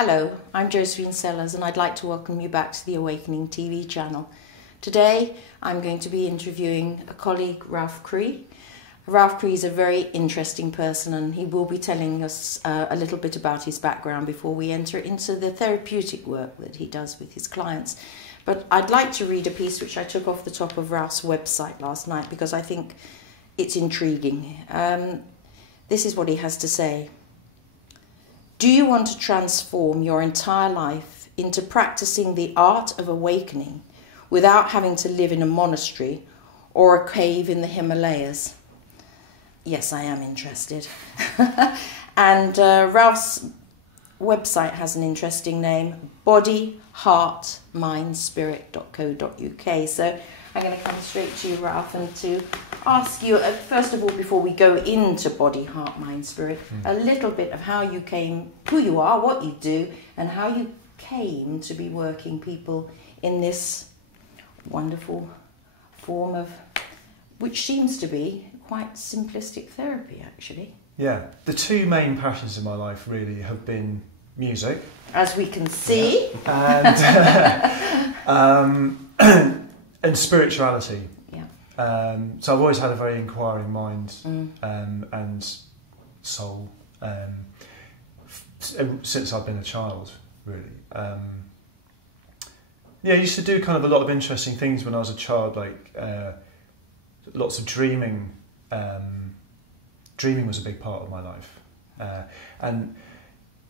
Hello, I'm Josephine Sellers and I'd like to welcome you back to the Awakening TV channel. Today I'm going to be interviewing a colleague, Ralph Cree. Ralph Cree is a very interesting person and he will be telling us a little bit about his background before we enter into the therapeutic work that he does with his clients. But I'd like to read a piece which I took off the top of Ralph's website last night because I think it's intriguing. This is what he has to say. Do you want to transform your entire life into practicing the art of awakening without having to live in a monastery or a cave in the Himalayas? Yes, I am interested. And Ralph's website has an interesting name, bodyheartmindspirit.co.uk. So I'm going to come straight to you, Ralph, and to ask you, first of all, before we go into Body, Heart, Mind, Spirit, a little bit of how you came, who you are, what you do, and how you came to be working people in this wonderful form of, which seems to be quite simplistic therapy, actually. Yeah, the two main passions in my life really have been music, as we can see, and spirituality. Yeah. So I've always had a very inquiring mind and soul since I've been a child, really. Yeah, I used to do kind of a lot of interesting things when I was a child, like lots of dreaming. Dreaming was a big part of my life, and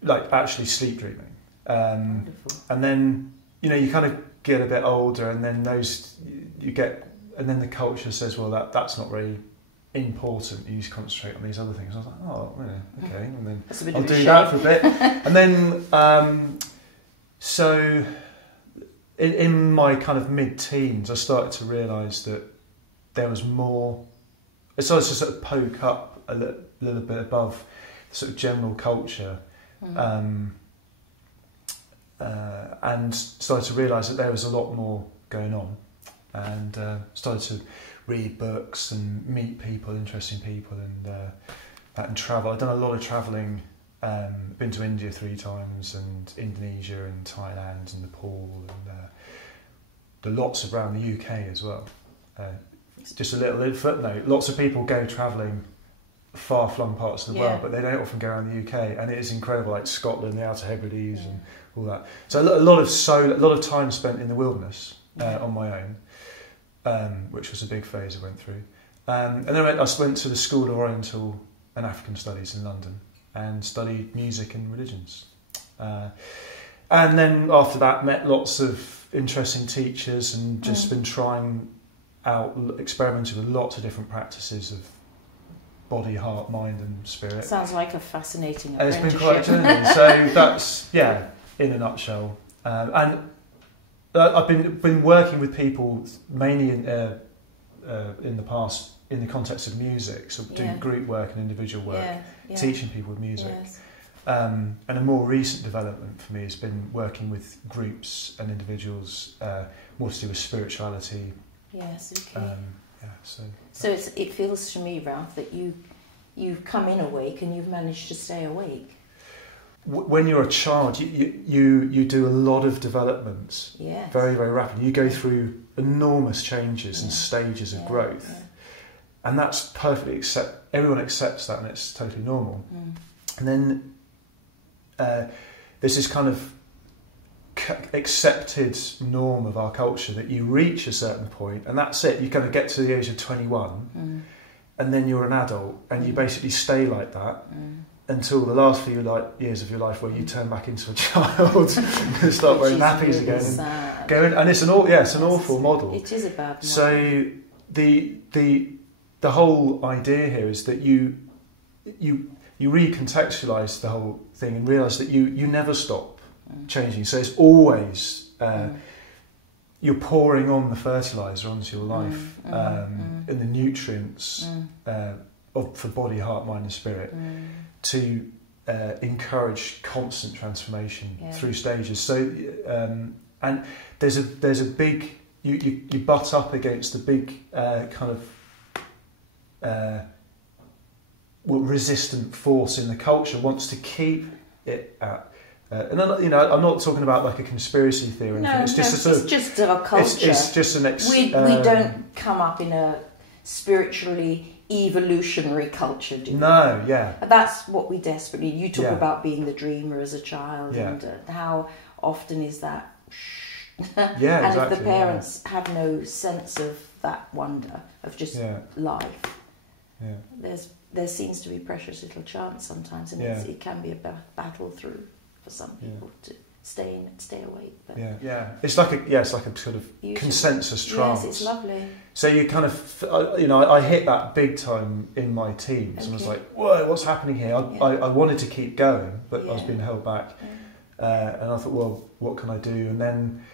like actually sleep dreaming. And then you kind of get a bit older, and then and then the culture says, well, that's not very important. You need to concentrate on these other things. I was like, oh, yeah, okay, and then I'll do that for a bit, and then so in my kind of mid-teens, I started to realise that there was more. It started to sort of poke up a little bit above the sort of general culture, and started to realise that there was a lot more going on, and started to read books and meet people, interesting people, and travel. I've done a lot of travelling. Been to India 3 times, and Indonesia, and Thailand, and Nepal, and lots around the UK as well. Just a little footnote, lots of people go travelling far-flung parts of the world, but they don't often go around the UK, and it is incredible, like Scotland, the Outer Hebrides, and all that. So a lot of time spent in the wilderness on my own, which was a big phase I went through. And then I went to the School of Oriental and African Studies in London and studied music and religions. And then after that, met lots of interesting teachers and just been trying out, experimenting with lots of different practices of body, heart, mind and spirit. Sounds like a fascinating apprenticeship. It's been quite a journey. So that's, in a nutshell. And I've been working with people mainly in the past in the context of music, so doing group work and individual work, teaching people with music. Yes. And a more recent development for me has been working with groups and individuals, more to do with spirituality. Yes, okay. So it feels to me, Ralph, that you've come in awake and you've managed to stay awake. When you're a child, you do a lot of development, very, very rapidly. You go through enormous changes and stages of growth, and that's perfectly everyone accepts that, and it's totally normal. And then there's this kind of accepted norm of our culture that you reach a certain point and that's it. You kind of get to the age of 21 and then you're an adult and you basically stay like that until the last few years of your life where you turn back into a child and start wearing nappies again and going. And it's an awful model. It is a bad model. So the whole idea here is that you recontextualise the whole thing and realise that you never stop changing. So it's always you're pouring on the fertiliser onto your life and the nutrients for body, heart, mind and spirit to encourage constant transformation through stages. So and there's a big you butt up against the big kind of resistant force in the culture wants to keep it at And then, you know, I'm not talking about like a conspiracy theory. No, it's just a sort of, just our culture. It's just an we don't come up in a spiritually evolutionary culture, do we? No, yeah. That's what we desperately... You talk Yeah. about being the dreamer as a child, Yeah. and how often is that... Yeah, and exactly, if the parents have no sense of that wonder, of just life, there seems to be precious little chance sometimes, and it can be a battle through for some people to stay awake. But it's like a sort of consensus trance. Yes, it's lovely. So you kind of, you know, I hit that big time in my teens, and I was like, whoa, what's happening here? I wanted to keep going, but I was being held back, and I thought, well, what can I do? And then,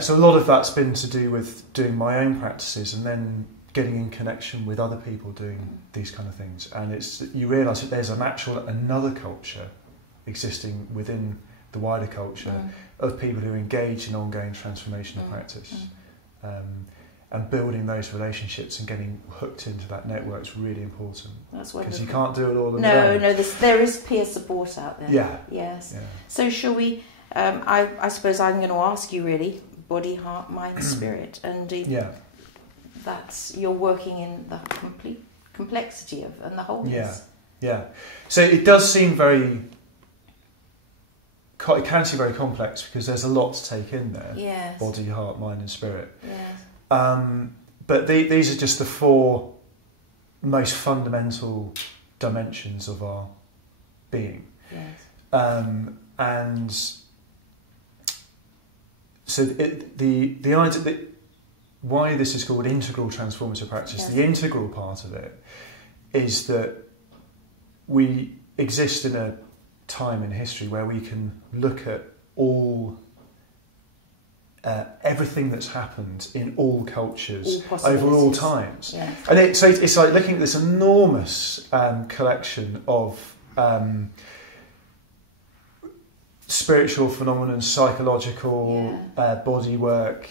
so a lot of that's been to do with doing my own practices, and then getting in connection with other people doing these kind of things. And you realise that there's another culture existing within the wider culture of people who engage in ongoing transformational practice, and building those relationships and getting hooked into that network is really important. That's wonderful. Because you can't do it all on your own. No, there is peer support out there. Yeah. Yes. Yeah. So shall we? I suppose I'm going to ask you really, body, heart, mind, spirit, and that's you're working in the complete complexity of and the wholeness. Yeah. So it does seem it can seem very complex because there's a lot to take in there. Yes. Body, heart, mind, and spirit. Yes. But these are just the four most fundamental dimensions of our being. Yes. And so the idea that why this is called Integral Transformative Practice, the integral part of it is that we exist in a time in history where we can look at everything that's happened in all cultures over all times. Yeah. And it's like looking at this enormous collection of spiritual phenomena, psychological, body work,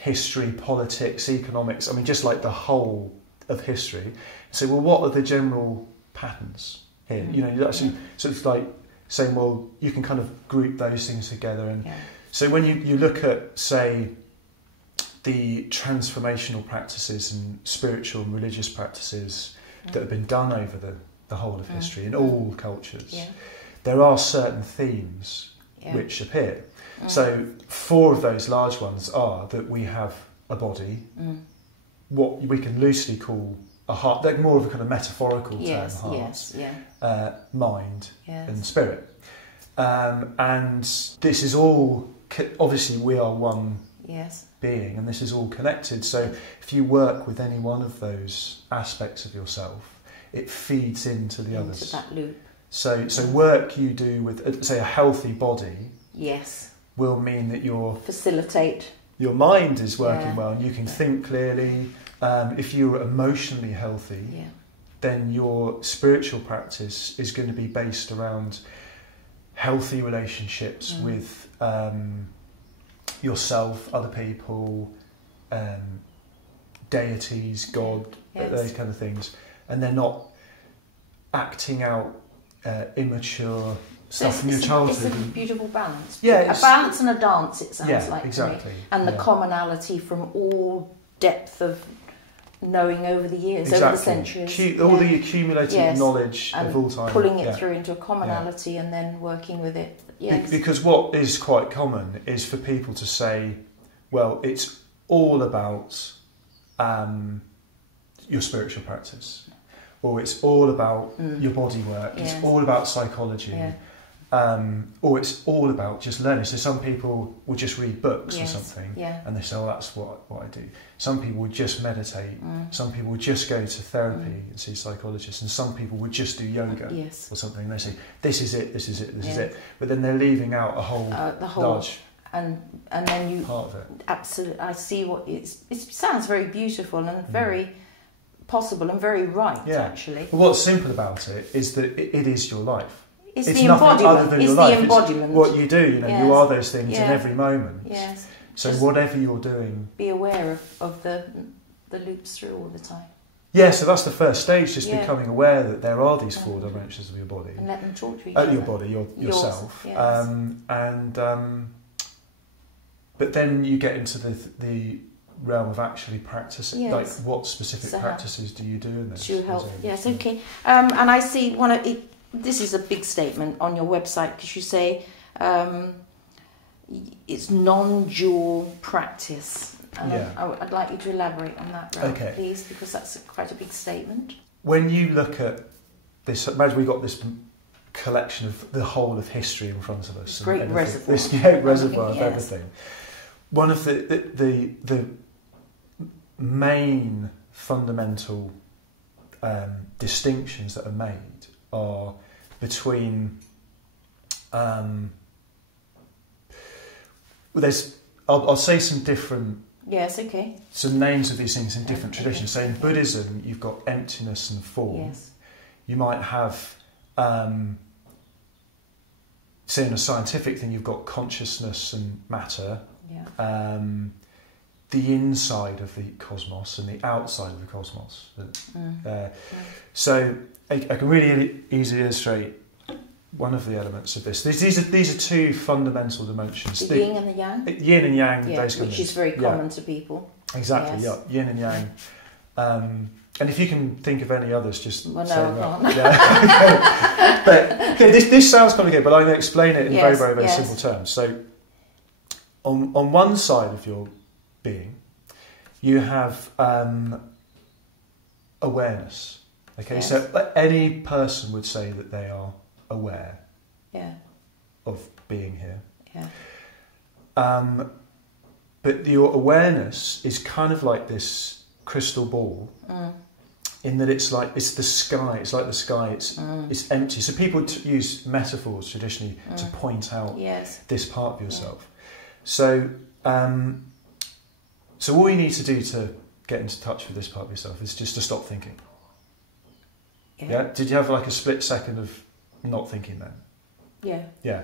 history, politics, economics, I mean just like the whole of history. So well, what are the general patterns here? You know, you actually sort of like saying, well, you can kind of group those things together. And so when you look at, say, the transformational practices and spiritual and religious practices that have been done over the whole of history in all cultures, there are certain themes which appear. So 4 of those large ones are that we have a body, what we can loosely call a heart, like more of a kind of metaphorical term, heart, mind and spirit. And this is all, obviously we are one being, and this is all connected. So if you work with any one of those aspects of yourself, it feeds into the others. Into that loop. So work you do with, say, a healthy body will mean that your mind is working well, and you can think clearly. If you're emotionally healthy, then your spiritual practice is going to be based around healthy relationships with yourself, other people, deities, God, those kind of things. And they're not acting out immature stuff from your childhood. It's a beautiful balance. Yeah, a balance and a dance, it sounds like exactly. to me. And the commonality from all depth of knowing over the years, over the centuries. All the accumulated knowledge and of all time. Pulling it through into a commonality and then working with it. Yes. Because what is quite common is for people to say, well, it's all about your spiritual practice, or it's all about your body work, it's all about psychology, or it's all about just learning. So some people will just read books or something, and they say, oh, that's what I do. Some people would just meditate, some people would just go to therapy and see psychologists, and some people would just do yoga or something, and they say, this is it, this is it, this is it. But then they're leaving out a whole large and then you part of it. Absolutely, I see what it sounds very beautiful and very possible and very right, actually. Well, what's simple about it is that it is your life. It's the nothing embodiment. Other than it's your life. The embodiment. It's what you do, you know, you are those things in every moment. So just whatever you're doing, be aware of the loops through all the time. Yeah, so that's the first stage, just Yeah. becoming aware that there are these 4 dimensions of your body. And let them talk to each other. Your body, yourself. Yes. But then you get into the realm of actually practicing. Yes. Like, what specific practices do you do in this? To help. Yes, okay. And I see this is a big statement on your website, because you say it's non-dual practice. And I'd like you to elaborate on that, Ralph, please, because that's quite a big statement. When you look at this, imagine we've got this collection of the whole of history in front of us. This great reservoir. This great reservoir of Yes. everything. One of the main fundamental distinctions that are made are between I'll say some different some names of these things in different traditions. So in Buddhism you've got emptiness and form. Yes. You might have say in a scientific thing you've got consciousness and matter. Yeah. The inside of the cosmos and the outside of the cosmos. So I can really easily illustrate one of the elements of this. These are 2 fundamental dimensions. The yin and the yang? Yin and yang, which is very common to people. Exactly, yes. Yin and yang. And if you can think of any others, just say I that. can't. Yeah. But this sounds complicated, but I'm going to explain it in very, very, very simple terms. So on one side of your being, you have awareness. Okay, so any person would say that they are aware of being here. Yeah. But your awareness is kind of like this crystal ball, in that it's like the sky. It's like the sky. It's empty. So people use metaphors traditionally to point out this part of yourself. So so all you need to do to get into touch with this part of yourself is just to stop thinking. Yeah. Did you have like a split second of not thinking then? Yeah. Yeah.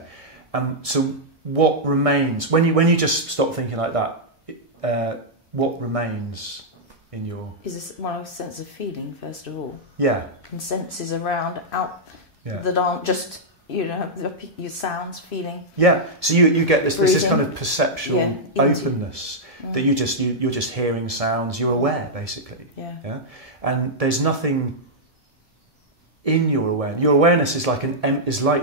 So what remains when you just stop thinking like that? What remains in your? Is this one sense of feeling first of all? Yeah. And senses around that aren't just your sounds, feeling. Yeah. So you get this kind of perceptual openness that you're just hearing sounds. You're aware basically. Yeah. Yeah. And there's nothing in your awareness. Your awareness is like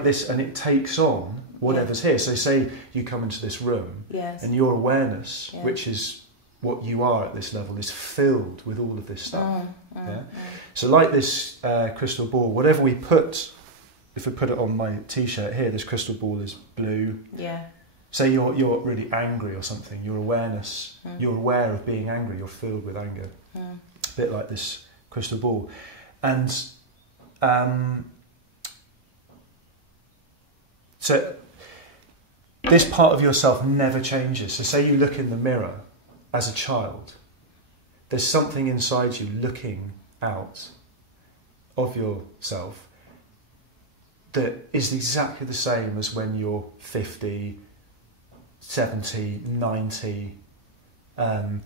this, and it takes on whatever's here. So say you come into this room, and your awareness, which is what you are at this level, is filled with all of this stuff. So like this crystal ball, whatever we put, if we put it on my t-shirt here, this crystal ball is blue. Yeah. Say you're really angry or something. Your awareness, you're aware of being angry. You're filled with anger. A bit like this crystal ball, and so this part of yourself never changes. So say you look in the mirror as a child, there's something inside you looking out of yourself that is exactly the same as when you're 50, 70, 90, and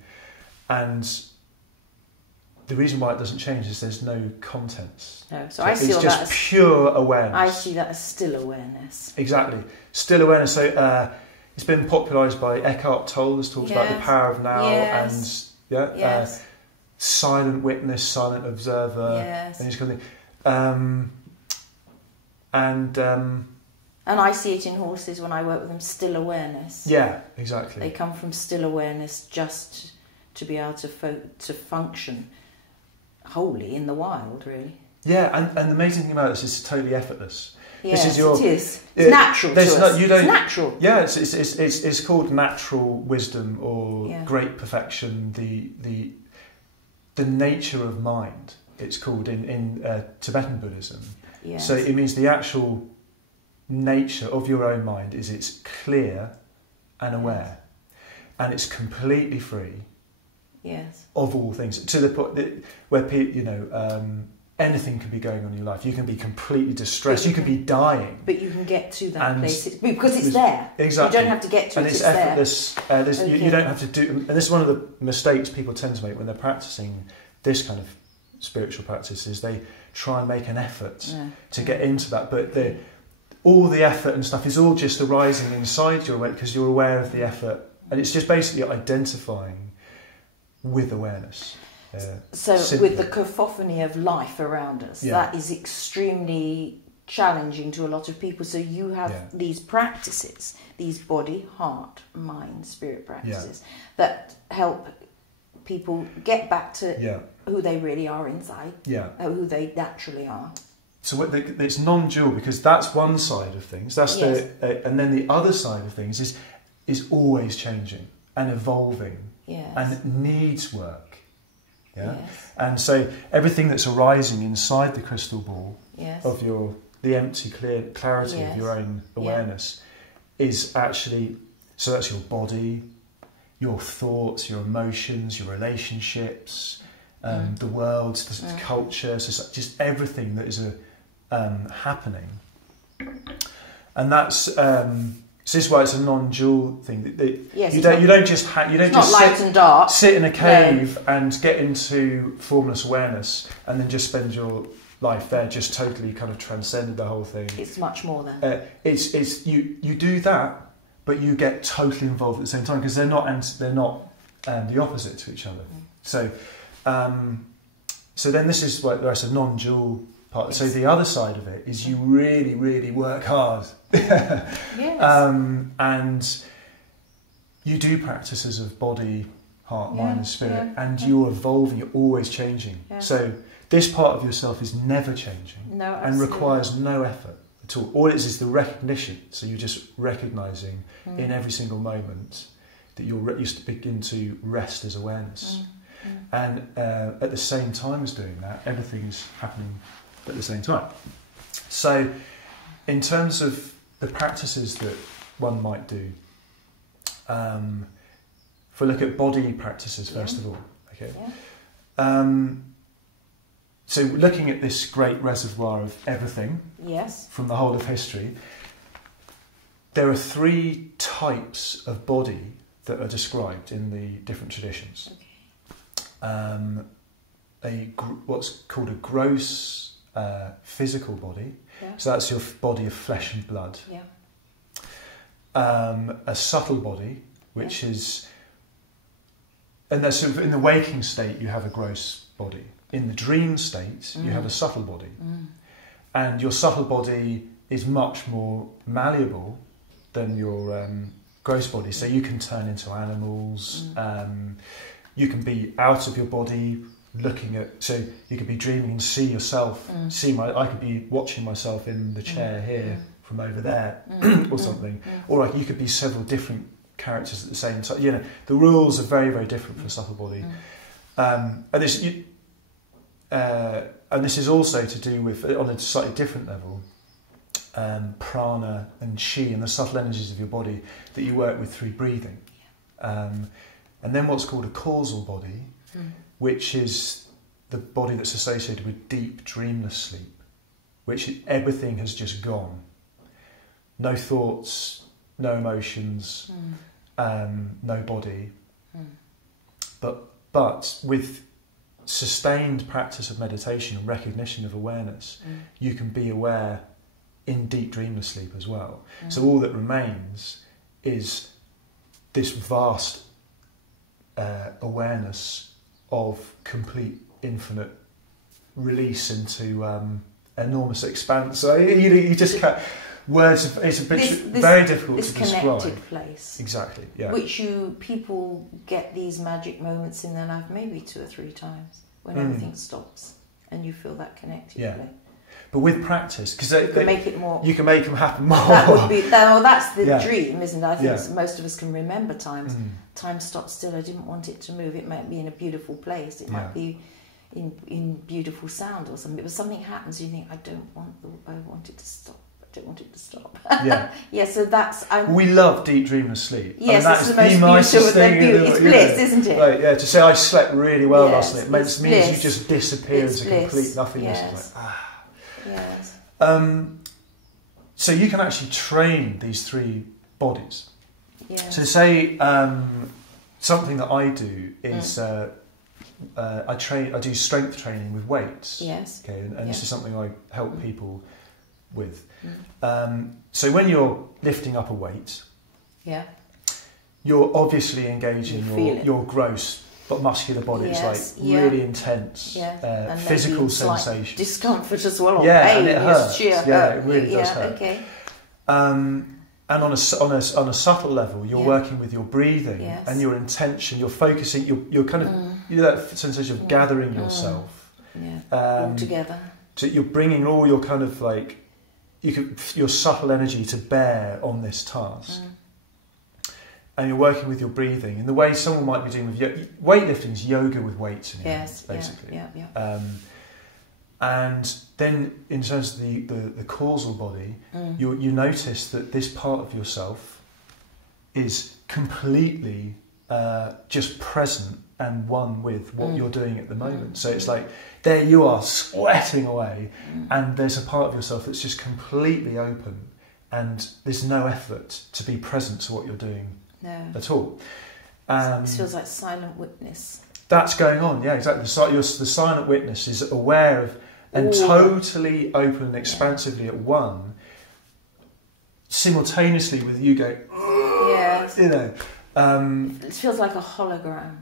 the reason why it doesn't change is there's no contents. No, so I see it's just pure awareness. I see that as still awareness. Exactly, still awareness. So it's been popularised by Eckhart Tolle, who talks about the power of now, and silent witness, silent observer, and this kind of thing. And I see it in horses when I work with them. Still awareness. Yeah, exactly. They come from still awareness just to be able to function wholly in the wild, really. Yeah, and the amazing thing about this is it's totally effortless. Yes, it is. It's natural to us. It's natural. Yeah, it's called natural wisdom or great perfection. The nature of mind. It's called in Tibetan Buddhism. Yes. So it means the actual nature of your own mind is it's clear and aware, and it's completely free. Yes. Of all things, to the point where anything can be going on in your life. You can be completely distressed. You can be dying. But you can get to that place because it's there. Exactly. You don't have to get to it. And it's effortless. You don't have to do. And this is one of the mistakes people tend to make when they're practicing this kind of spiritual practices, they try and make an effort to get into that, but all the effort and stuff is all just arising inside your awareness because you're aware of the effort, and it's just basically identifying with awareness. So simply. with the cacophony of life around us, that is extremely challenging to a lot of people. So you have these practices, these body, heart, mind, spirit practices that help people get back to who they really are inside, who they naturally are. So it's non-dual because that's one side of things. That's and then the other side of things is always changing and evolving and needs work. Yeah, and so everything that's arising inside the crystal ball of the empty clarity of your own awareness is actually, so that's your body, your thoughts, your emotions, your relationships, the world, the culture, so just everything that is happening, and that's. So this is why it's a non-dual thing. You don't just sit in a cave and get into formless awareness and then just spend your life there, just totally kind of transcended the whole thing. It's much more than it's you do that, but you get totally involved at the same time because they're not the opposite to each other. So then this is why there's a non-dual part. Yes. So the other side of it is you really, really work hard. And you do practices of body, heart, mind and spirit, and you're evolving, you're always changing. So this part of yourself is never changing and requires no effort at all. All it is the recognition. So you're just recognising in every single moment that you begin to rest as awareness. And at the same time as doing that, everything is happening at the same time. So in terms of the practices that one might do, if we look at body practices first of all, okay. So looking at this great reservoir of everything from the whole of history, there are 3 types of body that are described in the different traditions. What's called a gross physical body, so that's your body of flesh and blood. A subtle body, which is, and that's sort of in the waking state you have a gross body. In the dream state you have a subtle body, and your subtle body is much more malleable than your gross body. So you can turn into animals. You can be out of your body, looking at. So you could be dreaming and see yourself. I could be watching myself in the chair here from over there, or something. Or like you could be several different characters at the same time. You know, the rules are very, very different for a subtle body. And this is also to do with, on a slightly different level, prana and chi and the subtle energies of your body that you work with through breathing. And then what's called a causal body, which is the body that's associated with deep dreamless sleep, which everything has just gone. No thoughts, no emotions, no body. But with sustained practice of meditation and recognition of awareness, you can be aware in deep dreamless sleep as well. So all that remains is this vast awareness of complete infinite release into enormous expanse. So you just can't. Words. It's a bit very difficult to describe. This connected place. Exactly. Yeah. Which people get these magic moments in their life, maybe 2 or 3 times, when everything stops and you feel that connected place. But with practice, because you can make it more. You can make them happen more. That would be. That's the dream, isn't it? I think most of us can remember times. Time stopped still. I didn't want it to move. It might be in a beautiful place. It might be in beautiful sound or something. But something happens, you think, I want it to stop. I don't want it to stop. So that's. We love deep dreamless sleep. Yes, that's the most nicest thing. It's bliss, isn't it? Like, to say I slept really well last night means you just disappear into complete nothingness. It's like, Yes. So you can actually train these 3 bodies. Yes. So say something that I do is I do strength training with weights. Yes. Okay, and this is something I help people with. Mm. So when you're lifting up a weight, yeah, you're obviously engaging You your gross but muscular body. Yes, It's like really intense, and physical slight sensation. Discomfort as well, or Yeah, pain, and it hurts. sheer Yeah, hurt. it really does hurt. Okay. And on a subtle level, you're working with your breathing and your intention. You're focusing. You're kind of you know that sensation of gathering yourself. All together. So you're bringing all your kind of like your subtle energy to bear on this task. And you're working with your breathing in the way someone might be doing with weightlifting is yoga with weights in your hands, basically. And then in terms of the causal body, you notice that this part of yourself is completely just present and one with what you're doing at the moment. So it's like there you are sweating away and there's a part of yourself that's just completely open and there's no effort to be present to what you're doing at all. It feels like silent witness. That's going on, yeah, exactly. The silent witness is aware of and totally open and expansively at one, simultaneously with you going, yes. You know. It feels like a hologram.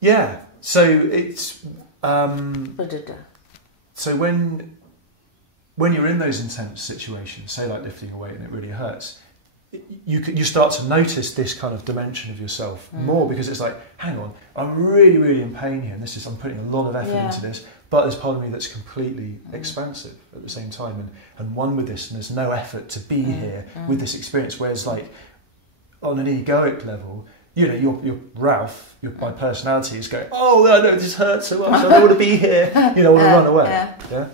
Yeah, so it's... so when you're in those intense situations, say like lifting a weight and it really hurts, you start to notice this kind of dimension of yourself more because it's like, hang on, I'm really, really in pain here and I'm putting a lot of effort into this, but there's part of me that's completely expansive at the same time and one with this, and there's no effort to be here with this experience, whereas like on an egoic level, you know, your Ralph, my personality is going, oh no, this hurts so much, I don't want to be here, you know, I want to run away.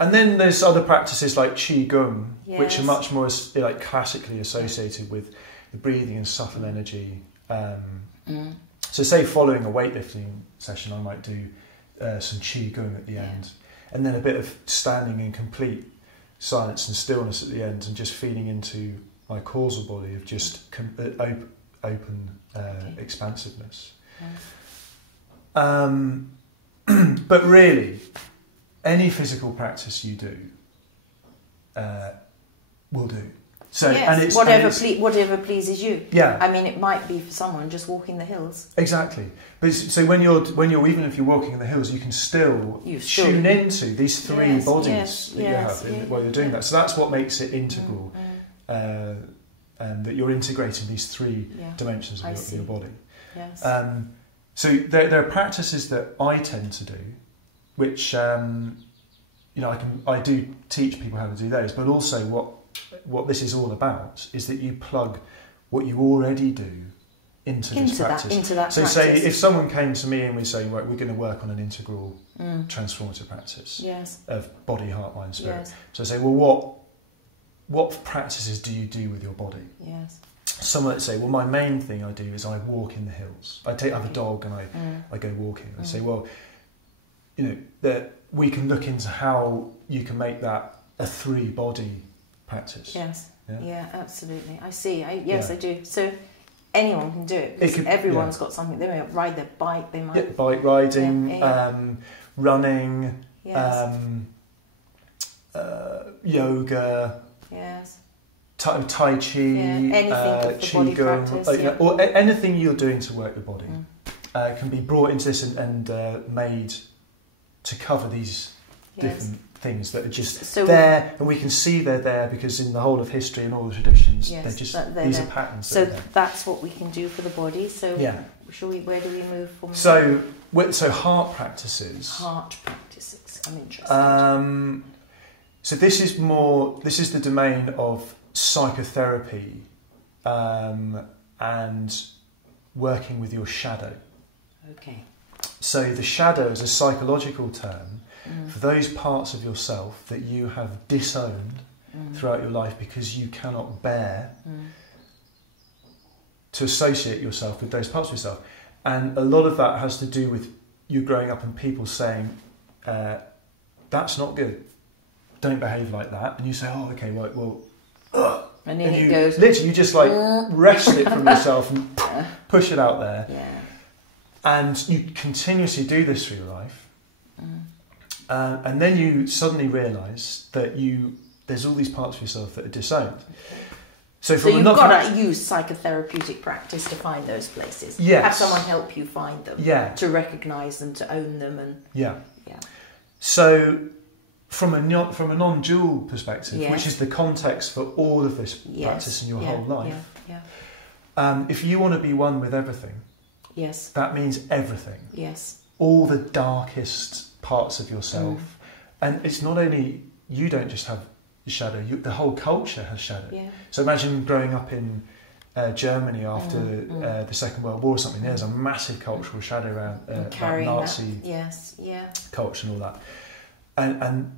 And then there's other practices like Qigong, which are much more like classically associated with the breathing and subtle energy. So say following a weightlifting session, I might do some Qigong at the end, and then a bit of standing in complete silence and stillness at the end, and just feeding into my causal body of just open expansiveness. But really, any physical practice you do will do. So, and it's whatever pleases you. Yeah. I mean, it might be for someone just walking the hills. Exactly. But so when you're even if you're walking in the hills, you can still tune into these three bodies that you have while you're doing that. So that's what makes it integral, and that you're integrating these three dimensions of your body. Yes. So there are practices that I tend to do, which you know I do teach people how to do those, but also what this is all about is that you plug what you already do into this practice. Into that so practice. Say if someone came to me and was saying, right, we're going to work on an integral transformative practice of body, heart, mind, spirit. Yes. So I say, well, what practices do you do with your body? Yes. Someone might say, well, my main thing I do is I walk in the hills. I have a dog and I go walking. I say, well, you know, that we can look into how you can make that a three-body practice. Yes. Yeah, absolutely. I see. I do. So anyone can do it. Because everyone's got something. They might ride their bike. They might bike riding, running, yoga. Yes. Tai Chi, anything Qigong, practice, or anything you're doing to work your body can be brought into this and made to cover these different things that are just there, and we can see they're there because in the whole of history and all the traditions, they're just these are patterns. So that's what we can do for the body. So where do we move from? So heart practices. Heart practices. I'm interested. So this is the domain of psychotherapy and working with your shadow. Okay. So the shadow is a psychological term for those parts of yourself that you have disowned throughout your life because you cannot bear to associate yourself with those parts of yourself. And a lot of that has to do with you growing up and people saying, that's not good. Don't behave like that. And you say, oh, okay, well, And then it goes. Literally, you just like wrest it from yourself and push it out there. Yeah. And you continuously do this through your life. And then you suddenly realise that there's all these parts of yourself that are disowned. Okay. So you've got to use psychotherapeutic practice to find those places. Yes. Have someone help you find them. Yeah. To recognise them, to own them, and yeah. Yeah. So from a non-dual perspective, Yes. which is the context for all of this practice in your whole life, if you want to be one with everything, yes, that means everything. Yes. All the darkest parts of yourself, and it's not only you don't just have shadow, the whole culture has shadow. Yeah. So imagine growing up in Germany after the Second World War or something. There's a massive cultural shadow around about Nazi culture and all that. And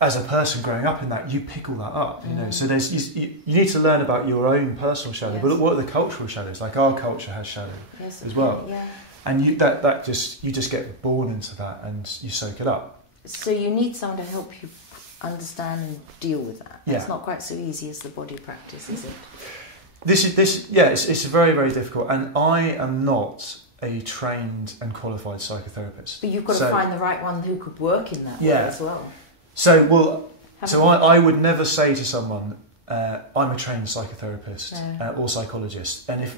as a person growing up in that, you pick all that up. You know, so you need to learn about your own personal shadow. Yes. But what are the cultural shadows? Like our culture has shadow as well. Yeah. And you just get born into that and you soak it up. So you need someone to help you understand and deal with that. Yeah. It's not quite so easy as the body practice, is it? It's very, very difficult, and I am not a trained and qualified psychotherapist. But you've got to find the right one who could work in that way as well. So I would never say to someone, I'm a trained psychotherapist or psychologist, and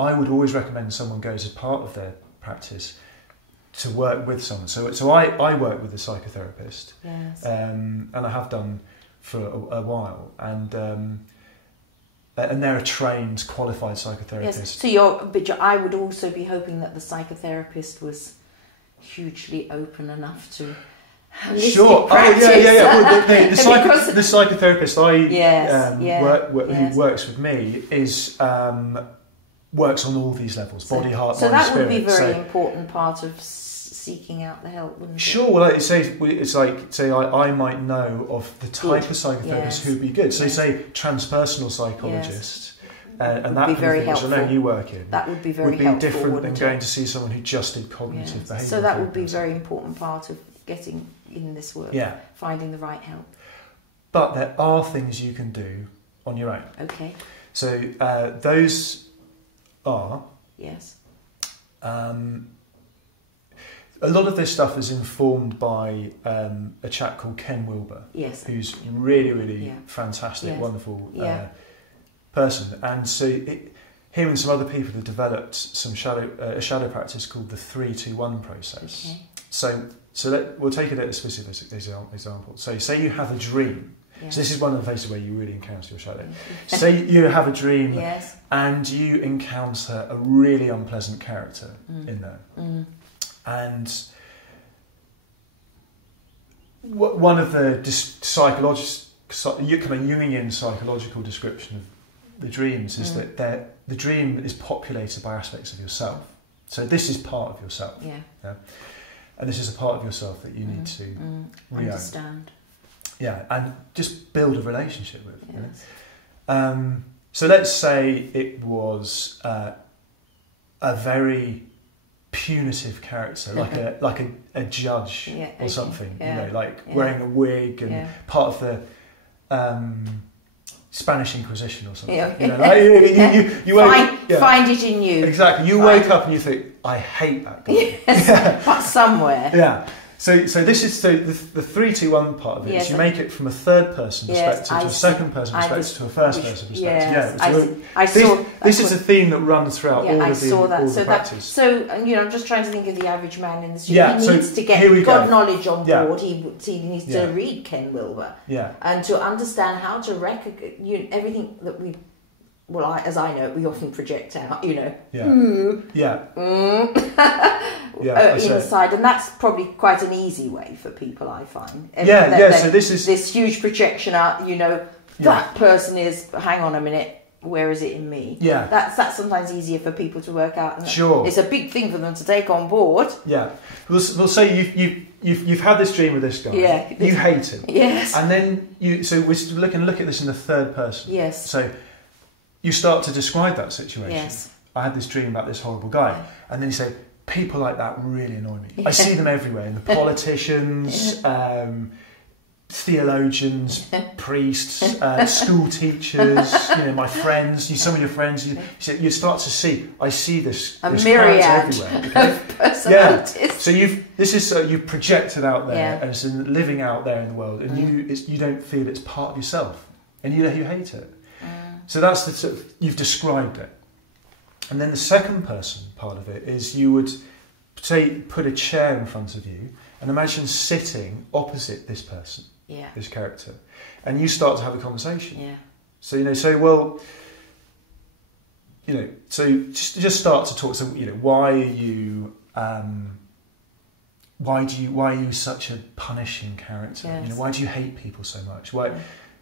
I would always recommend someone goes as part of their practice to work with someone. So I work with a psychotherapist, yes. And I have done for a while, and they're a trained, qualified psychotherapist. Yes. So I would also be hoping that the psychotherapist was hugely open enough to sure. Practice. Oh yeah. Well, the psychotherapist who works with me works on all these levels: body, heart, so mind, that spirit. would be a very important part of seeking out the help, wouldn't it? Sure. Well, it's like say I might know of the type of psychotherapist who'd be good. So say transpersonal psychologist. And that would be very helpful. Which I know you work in. That would be very helpful. Would be different than going to see someone who just did cognitive behaviour. So that would be a very important part of getting in this work. Yeah. Finding the right help. But there are things you can do on your own. Okay. So those are. Yes. A lot of this stuff is informed by a chap called Ken Wilber. Yes. Who's really fantastic, wonderful. Person, and so him and some other people have developed some a shadow practice called the 3-2-1 process. Okay. So we'll take it at a specific example. So say you have a dream. Yeah. So this is one of the places where you really encounter your shadow. Say you have a dream and you encounter a really unpleasant character in there. And one of the Jungian psychological description of the dreams is that the dream is populated by aspects of yourself. So this is part of yourself. Yeah? And this is a part of yourself that you need to understand. Yeah, and just build a relationship with. Yes. You know? So let's say it was a very punitive character, like a judge or something. You know, like wearing a wig and part of the Spanish Inquisition or something. Yeah. You know, like you find it in you. Exactly. You wake up and you think, I hate that guy. Yes, but somewhere. Yeah. So this is the 3-2-1 part of it. Is you make it from a third person perspective to a second person perspective to a first person perspective. Yes, this is a theme that runs throughout all of the practice. So I'm just trying to think of the average man in the street. Yeah, he needs to get God knowledge on board. He needs to read Ken Wilber and to understand how to recognize everything that we. Well, as I know, we often project out, inside, and that's probably quite an easy way for people, I find. So this is this huge projection out. That person is. Hang on a minute. Where is it in me? Yeah, that's sometimes easier for people to work out. Sure, it's a big thing for them to take on board. Yeah, we'll say you've had this dream with this guy. Yeah, you hate him. Yes, and then So we're look at this in the third person. Yes, so. You start to describe that situation. Yes. I had this dream about this horrible guy. And then you say, people like that really annoy me. I see them everywhere. In the politicians, theologians, priests, school teachers, my friends, some of your friends, you start to see, I see this myriad everywhere. Okay? Of personalities. So you've projected out there, and it's living out there in the world, and you don't feel it's part of yourself, and you hate it. So that's the sort of, you've described it. And then the second person part of it is you would put a chair in front of you and imagine sitting opposite this person, this character, and you start to have a conversation. Yeah. So so just start to talk. So why are you such a punishing character? Yes. Why do you hate people so much? Why?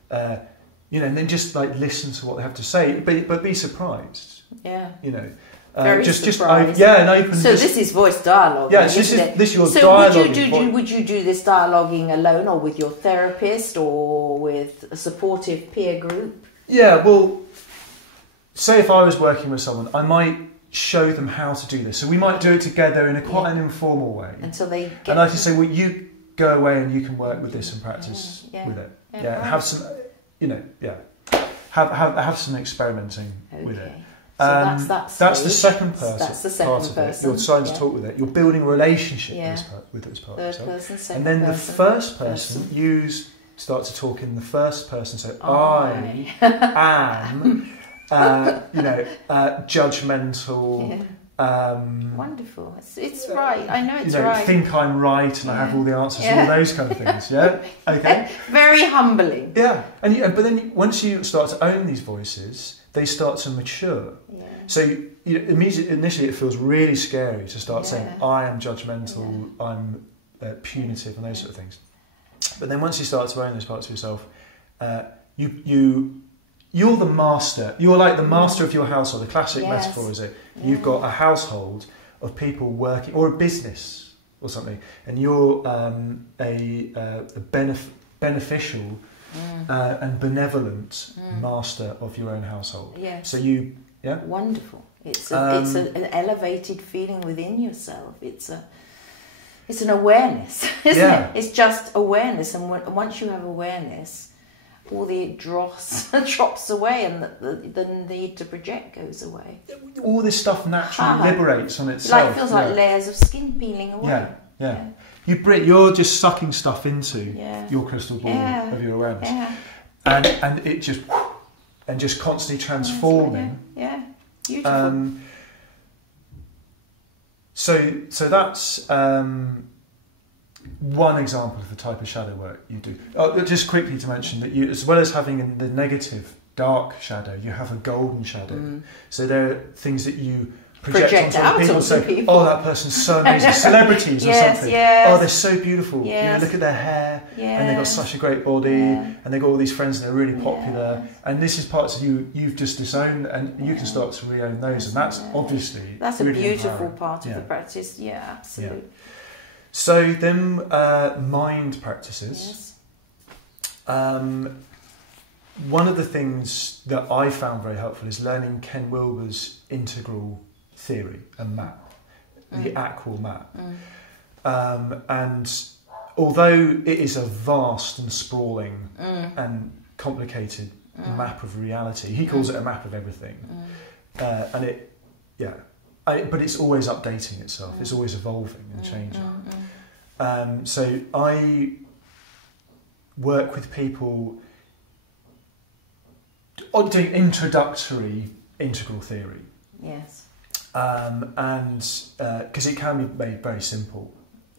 And then just listen to what they have to say, but be surprised. Yeah. Very surprised. And open. So this is voice dialogue. Yeah, this is your so dialogue. Would you do this dialoguing alone, or with your therapist, or with a supportive peer group? Yeah, well, say if I was working with someone, I might show them how to do this. So we might do it together in quite an informal way. Until they get. And I can say, well, you go away and you can work with this and practice with it. Yeah, right. Have some, have some experimenting with it. So that's the second person. That's the second part of person. It. You're starting to talk with it. You're building a relationship with this part Third of yourself. person, second and then person, the first person, you start to talk in the first person. So I am, judgmental. Wonderful. It's right. I know it's right. Think I'm right and I have all the answers. All those kind of things. Yeah. Okay. Very humbling. Yeah. But then once you start to own these voices, they start to mature. Yeah. So initially it feels really scary to start saying, I am judgmental, I'm punitive, and those sort of things. But then once you start to own those parts of yourself, you're the master. You're like the master of your household. The classic metaphor is you've got a household of people working, or a business or something, and you're a beneficial and benevolent master of your own household. Yes. So wonderful. It's an elevated feeling within yourself. It's an awareness, isn't it? It's just awareness, and once you have awareness, all the dross drops away, and the need to project goes away. All this stuff naturally liberates on itself. It feels like layers of skin peeling away. Yeah. You're just sucking stuff into your crystal ball of your awareness, and it just constantly transforming. Yeah, beautiful. So that's one example of the type of shadow work you do. Just quickly to mention that you, as well as having the negative dark shadow, you have a golden shadow. So there are things that you project onto people and say, oh, that person's so amazing. Celebrities or something. Yes. Oh, they're so beautiful. Yes. Look at their hair, and they've got such a great body, and they've got all these friends and they're really popular. And this is parts of you've just disowned, and you can start to re-own those. And that's obviously that's really a beautiful empowering. part of the practice. Yeah, absolutely. Yeah. So then mind practices. Yes. One of the things that I found very helpful is learning Ken Wilber's integral theory and map, the Aquil map. And although it is a vast and sprawling and complicated map of reality, he calls it a map of everything. And but it's always updating itself. It's always evolving and changing. So I work with people on doing introductory integral theory. Yes. And because it can be made very simple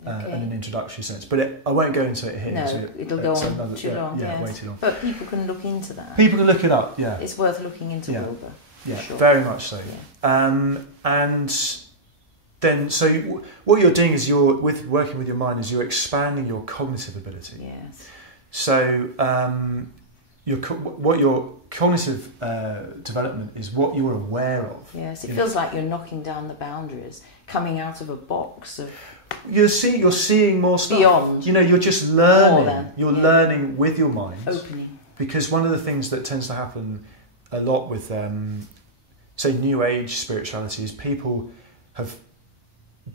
in an introductory sense, but I won't go into it here. No, so it'll go on too long. Yeah, way too long. But people can look into that. People can look it up. Yeah, it's worth looking into Wilber. Yeah, sure. Very much so. Yeah. And then, so what you're doing is working with your mind is you're expanding your cognitive ability. Yes. So what your cognitive development is what you're aware of. Yes, it feels like you're knocking down the boundaries, coming out of a box of. You're seeing more stuff. Beyond. You're just learning. More than, you're learning with your mind. Opening. Because one of the things that tends to happen a lot with, say, New Age spirituality is people have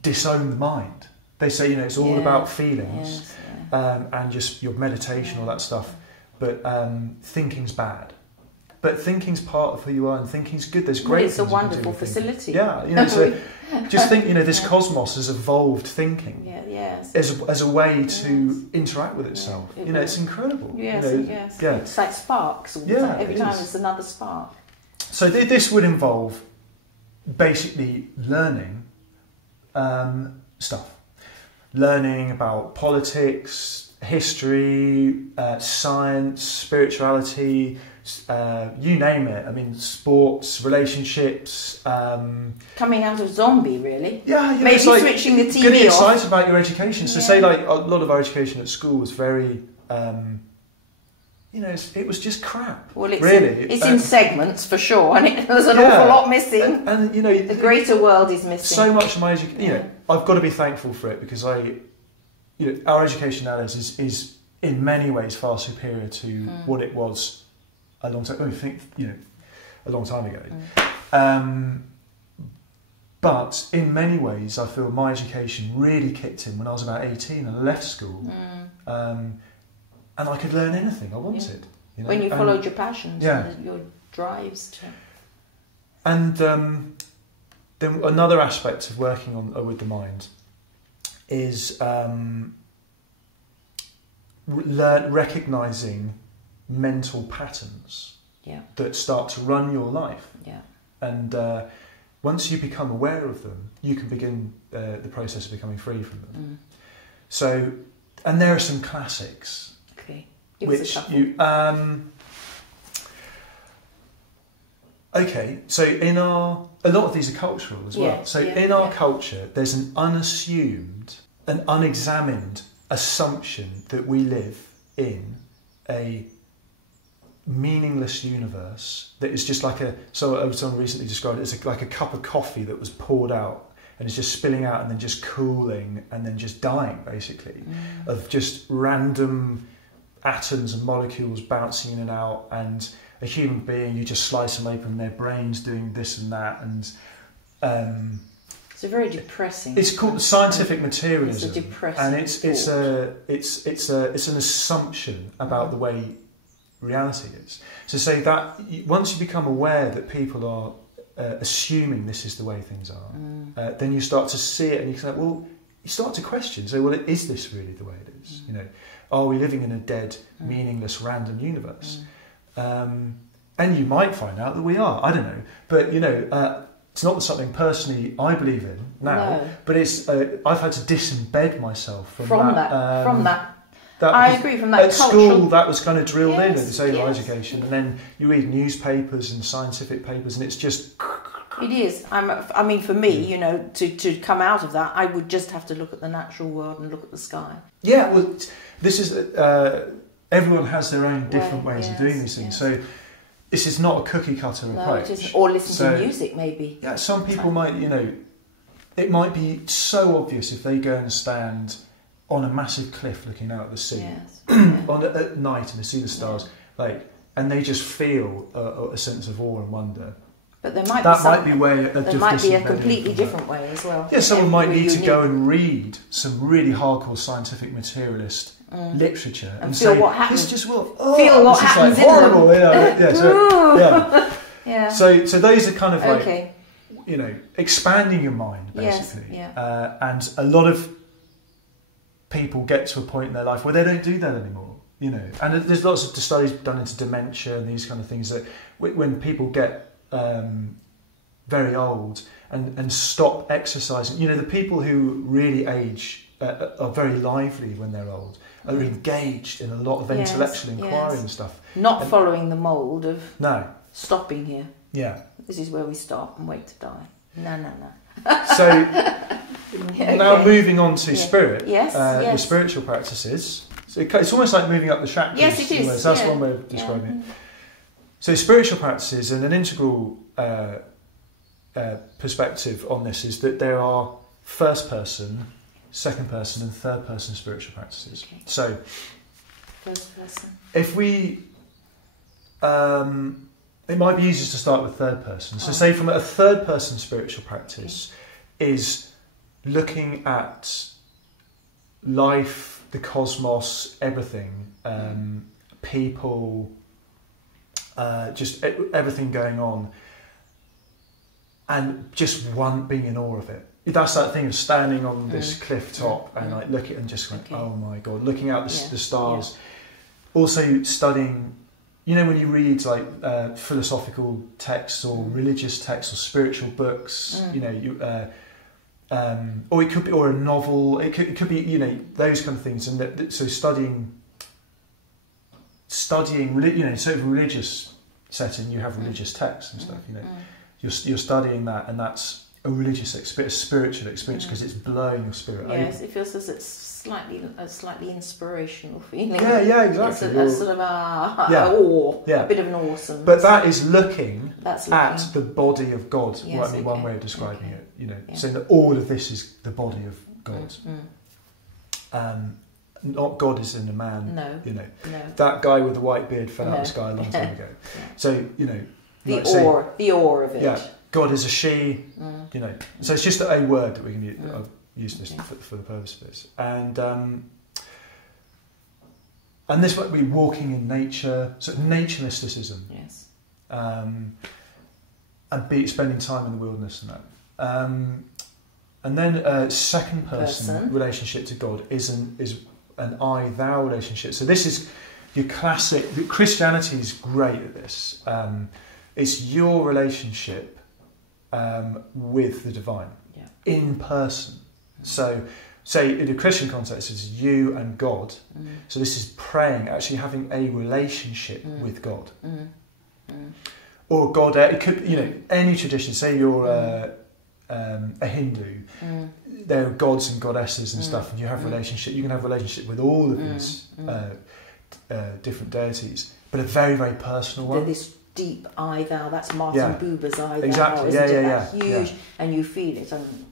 disowned the mind. They say, it's all about feelings. Yes, and just your meditation, all that stuff. But thinking's bad. But thinking's part of who you are, and thinking's good. There's great. It's a wonderful facility. Yeah, you know. So just think, you know, this cosmos has evolved thinking. Yeah, yes. As a way to interact with itself. Yeah, you know, it's incredible. Yes, you know, yes. Yeah. It's like sparks. Yeah, every time it's another spark. So this would involve basically learning stuff. Learning about politics, history, science, spirituality, you name it. I mean, sports, relationships. Coming out of zombie, really. Yeah, maybe switching the TV off. Getting excited about your education. So say like a lot of our education at school was very, you know, it was just crap. Well, it's really, it's in segments for sure, and there's an awful lot missing. And you know, the greater world is missing. So much of my education. You know, I've got to be thankful for it because our education nowadays is in many ways far superior to what it was a long time. A long time ago. But in many ways, I feel my education really kicked in when I was about 18 and I left school, and I could learn anything I wanted. You know? When you followed your passions, and your drives to. And then another aspect of working on with the mind is recognising mental patterns that start to run your life. And once you become aware of them, you can begin the process of becoming free from them. So, and there are some classics. Okay, give us a couple. Okay, so a lot of these are cultural as well. So in our culture, there's an unassumed, an unexamined assumption that we live in a meaningless universe that is just like someone recently described it as like a cup of coffee that was poured out and is just spilling out and then just cooling and then just dying, basically, of just random atoms and molecules bouncing in and out, and a human being, you just slice them open, their brains doing this and that, and it's a very depressing. It's called scientific materialism, it's a depressing and it's an assumption about the way reality is. So say that once you become aware that people are assuming this is the way things are, then you start to see it, and you say, well, you start to question. So, well, is this really the way it is? You know, are we living in a dead, meaningless, random universe? And you might find out that we are. I don't know, but you know, it's not something personally I believe in now. No. But it's I've had to disembed myself from that. I agree. From that at school, that was kind of drilled in at the same education, and then you read newspapers and scientific papers, and it's just. It is. I mean, for me, you know, to come out of that, I would just have to look at the natural world and look at the sky. Yeah, well, this is everyone has their own different ways of doing these things. So this is not a cookie cutter approach. It isn't. Or listen to music, maybe. Yeah, some people might, you know, it might be so obvious if they go and stand on a massive cliff looking out at the sea at night and they see the stars, and they just feel a sense of awe and wonder. But there might be a completely different way as well. Yeah, someone might need to go and read some really hardcore scientific materialist literature and feel say, what happens. This just will feel what happens like horrible. So those are kind of like you know, expanding your mind basically. And a lot of people get to a point in their life where they don't do that anymore. You know, and there's lots of studies done into dementia and these kind of things that when people get very old and stop exercising. You know, the people who really age are very lively when they're old, are engaged in a lot of intellectual inquiry and stuff. Not following the mould of stopping here. Yeah. This is where we stop and wait to die. No. So now moving on to spirit, the spiritual practices. So it's almost like moving up the chakras. Yes, it is. That's one way of describing it. So spiritual practices, and an integral perspective on this is that there are first person, second person and third person spiritual practices. Okay. So first person. If we it might be easier to start with third person. So say from a third person spiritual practice is looking at life the cosmos, everything, people, just everything going on, and just being in awe of it. That's that thing of standing on this cliff top and like looking and just going, oh my God, looking out the stars. Also studying, you know, when you read like philosophical texts or religious texts or spiritual books, you know, or it could be, or a novel. It could be, you know, those kind of things. And so studying, you know, sort of religious setting, you have religious texts and stuff. You know, you're studying that, and that's a religious experience, a spiritual experience, because it's blowing your spirit. Yes, it feels as it's a slightly inspirational feeling. Yeah, exactly. It's a sort of awe, a bit of an awesome. But that is looking at the body of God. Yes, one way of describing it, you know, saying that all of this is the body of God. Not God is in a man. No, you know, no. That guy with the white beard fell out of the sky a long time ago. So you know, the awe of it. Yeah, God is a she. You know, so it's just a word that we can use. I've used this for the purpose of this, and this might be walking in nature, so nature mysticism. Yes. And spending time in the wilderness and that. And then second person relationship to God is an I-thou relationship. So this is your classic. Christianity is great at this. It's your relationship with the divine in person. So, say in a Christian context, it's you and God. So this is praying, actually having a relationship with God. Or God, it could, you know, any tradition. Say you're a Hindu, there are gods and goddesses and stuff, and you have relationship. You can have a relationship with all of these different deities, but a very, very personal one. This deep I thou. That's Martin Buber's I thou. Exactly. Isn't it? That's huge, and you feel it. And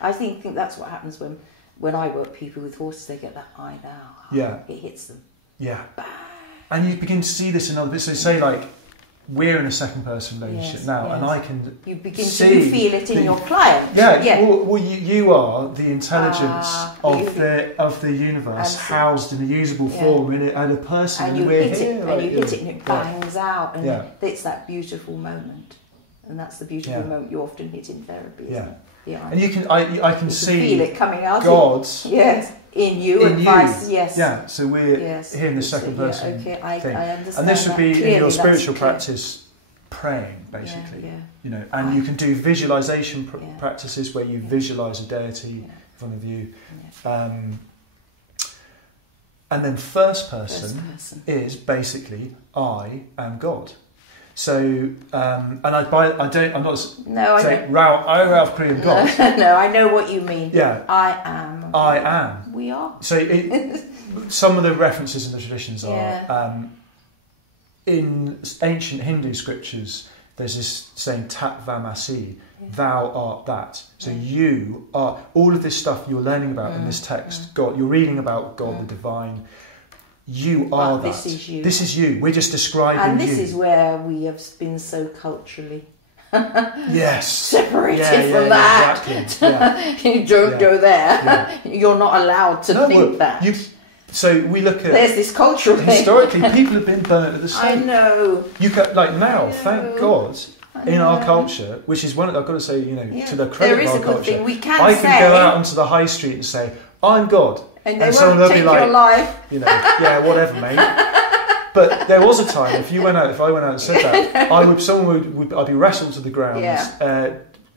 I think that's what happens when I work people with horses. They get that I thou. Yeah. It hits them. Yeah. Bang. And you begin to see this in other bits. So say like, we're in a second person relationship now, and I can you begin see to feel it in your client. Well, you are the intelligence of the universe housed in a usable form and a person, and you hit it, and you hit it, and it bangs out, and it's that beautiful moment, and that's the beautiful moment you often hit in therapy, isn't it? Yeah, and you can I can see feel it coming out. God's in you and vice. Yeah, so we're here in the second person thing. I understand. And this would be clearly, in your spiritual practice, praying basically. You know, and you can do visualization practices where you visualize a deity in front of you. And then first person is basically I am God. So, and I'm not saying Ralph Cree and God. No, I know what you mean. Yeah. I am. I am. We are. So some of the references in the traditions are, in ancient Hindu scriptures, there's this saying, Tat Vamasi, thou art that. So you are, all of this stuff you're learning about in this text, God, you're reading about God, the divine. You are that. This is you. This is you. We're just describing you. And this is where we have been so culturally separated from that. Exactly. You don't go there. You're not allowed to think that. So we look at... There's this cultural thing. Historically, people have been burnt at the stake. I know. You can, like now, thank God, in our culture, which is one of, I've got to say, you know, to the credit of our culture, thing. We can I can go out onto the high street and say, I'm God. And they won't take your life. You know, whatever, mate. But there was a time, if I went out and said that, I'd be wrestled to the ground,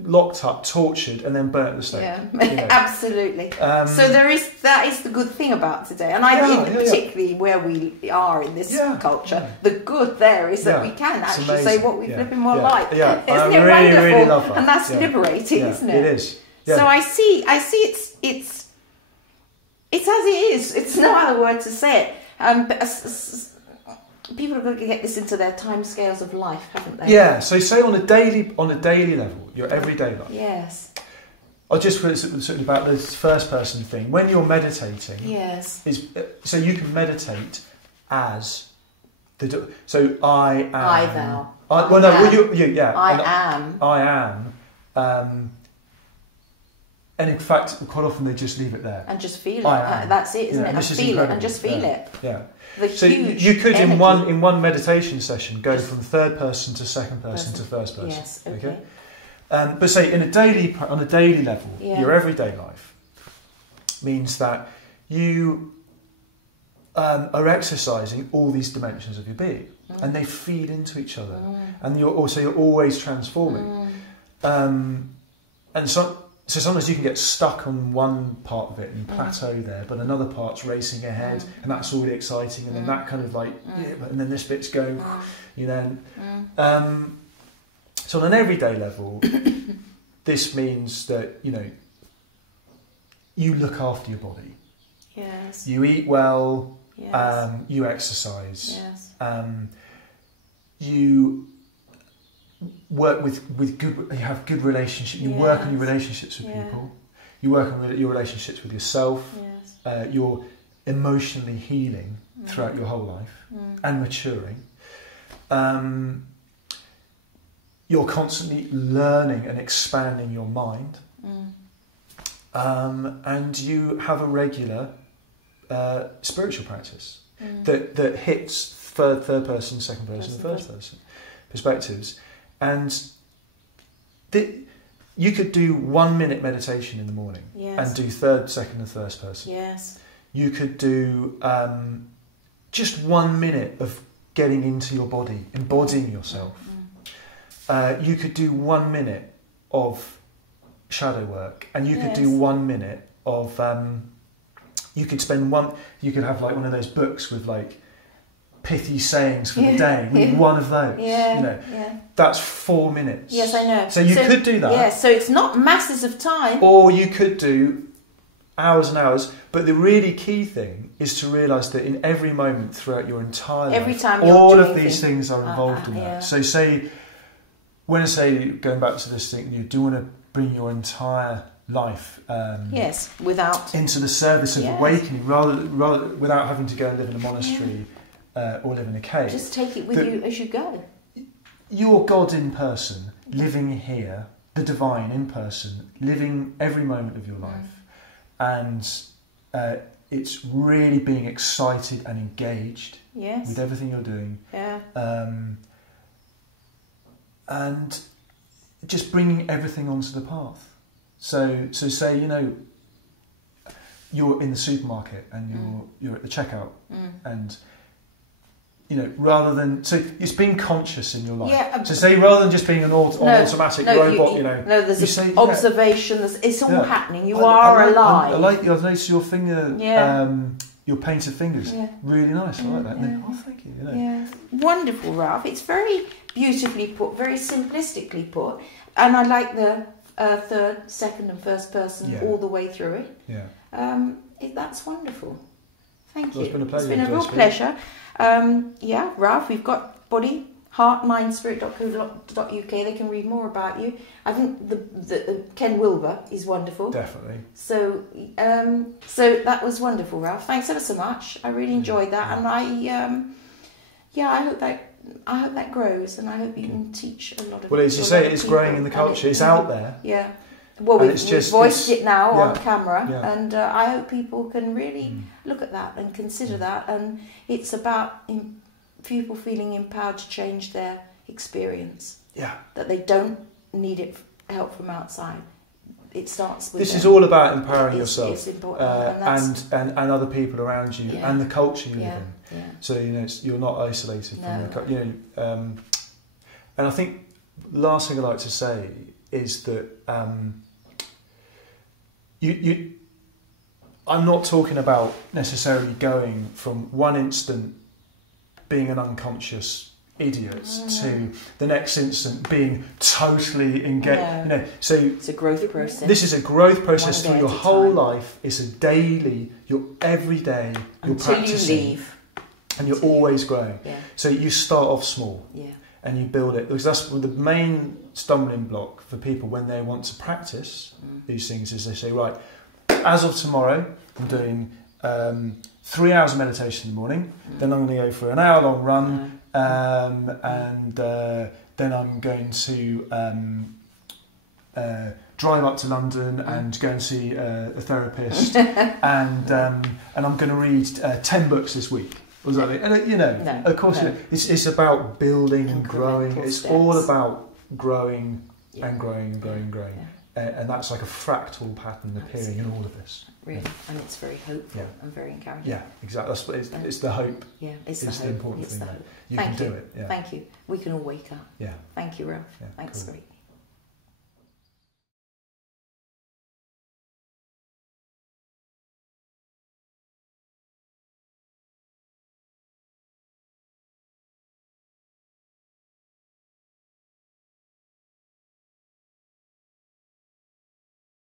locked up, tortured, and then burnt at the stake. Yeah, you know. Absolutely. So that is the good thing about today, and particularly where we are in this culture. The good there is that we can actually say what we flipping want like. Yeah. Isn't it wonderful? Really love that. And that's liberating, isn't it? It is. Yeah. So I see. It's as it is. It's no other word to say it. People are going to get this into their timescales of life, haven't they? Yeah. So say on a daily level, your everyday life. Yes. I'll just put something about this first person thing. When you're meditating, so you can meditate as so I am. I thou. I am. I am. And in fact, quite often they just leave it there. And just feel it. That's it, isn't it? And feel it and just feel it. Yeah. So you could in one meditation session go from third person to second person to first person. Yes. Okay. But say on a daily level, your everyday life means that you are exercising all these dimensions of your being, and they feed into each other, and you're always transforming. And so sometimes you can get stuck on one part of it and plateau there, but another part's racing ahead, and that's all really exciting, and then that kind of like, and then this bit's going, you know. So on an everyday level, this means that, you know, you look after your body. Yes. You eat well. Yes. You exercise. Yes. You work with good. You have good relationships. You work on your relationships with people. You work on your relationships with yourself. Yes. You're emotionally healing throughout your whole life and maturing. You're constantly learning and expanding your mind. And you have a regular spiritual practice that hits third person, second person, and first person perspectives. And you could do 1 minute meditation in the morning and do third, second, and first person. Yes. You could do just 1 minute of getting into your body, embodying yourself. You could do 1 minute of shadow work, and you could do 1 minute of you could have like one of those books with like pithy sayings for the day. We need one of those. You know, that's 4 minutes. Yes, I know. So you could do that. Yes, so it's not masses of time. Or you could do hours and hours. But the really key thing is to realise that in every moment throughout your entire life, all of these things are involved in that. So when I say, going back to this thing, you do want to bring your entire life into the service of awakening, rather without having to go and live in a monastery or live in a cave. Just take it with you as you go. You're God in person, living here, the divine in person, living every moment of your life. And it's really being excited and engaged with everything you're doing. And just bringing everything onto the path. So say, you know, you're in the supermarket and you're at the checkout, and you know, rather than it's being conscious in your life. So say, rather than just being an automatic robot, there's observation. It's all happening. You are alive. I noticed your finger, your painted fingers. Really nice. I like that. And then, thank you. You know. Wonderful, Ralph. It's very beautifully put, very simplistically put, and I like the third, second, and first person all the way through it. That's wonderful. Thank you. It's been a pleasure. It's been a real pleasure. Ralph, we've got body, heart, mind, spirit.co.uk. They can read more about you. I think the Ken Wilber is wonderful. Definitely. So that was wonderful, Ralph. Thanks ever so much. I really enjoyed that, and I hope that grows, and I hope you can teach a lot of. Well, as you say, it's growing in the culture. It's out there. Yeah. Well, we've voiced it now on camera, and I hope people can really look at that and consider that. And it's about people feeling empowered to change their experience. Yeah. That they don't need help from outside. It starts with. This is all about empowering yourself. It's important, and other people around you, and the culture you live in. Yeah. So you're not isolated from the and I think the last thing I'd like to say is that I'm not talking about necessarily going from one instant being an unconscious idiot to the next instant being totally engaged. So it's a growth process. This is a growth process through your whole life. It's a daily, every day you're practicing. You leave. And you're always growing. Yeah. So you start off small and you build it. Because that's the main stumbling block for people when they want to practice these things, is they say, right, as of tomorrow, I'm doing 3 hours of meditation in the morning, then I'm going to go for an hour-long run, and then I'm going to drive up to London and go and see a therapist, and I'm going to read 10 books this week. Was that it? And No, of course, no. It's about building and growing. Incremental It's steps. all about growing Yeah. and growing and growing and growing. And that's like a fractal pattern appearing in all of this. Really, and it's very hopeful and very encouraging. Yeah, exactly. That's what it's the hope. Yeah, it's It's the the hope. important It's thing. the There. hope. You Thank can you. do it. Yeah. Thank you. We can all wake up. Yeah. Thank you, Ralph. Yeah, Thanks, cool. Cree.